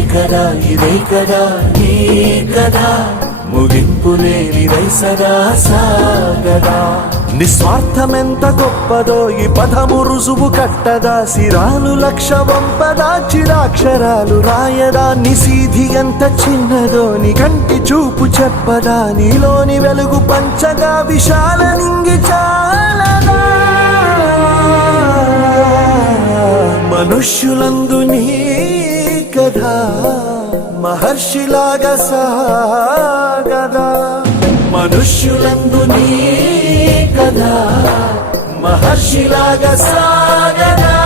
ఇదే కదా నీ కదా, ముగింపు లేనిదై సదా సాగదా. నిస్వార్థమెంత గొప్పదో ఈ పదము రుజువు కట్టదా, సిరాలు లక్ష వంపదా చిరాక్షరాలు రాయదా. నిసీధి ఎంత చిన్నదో నీ కంటి చూపు చెప్పదా, నీలోని వెలుగు పంచగా విశాల నింగి చాలదా. మనుష్యులందు నీ కథ మహర్షిలాగా సాగదా, మనుష్యులందు నీ కథ మహర్షిలాగా సాగదా.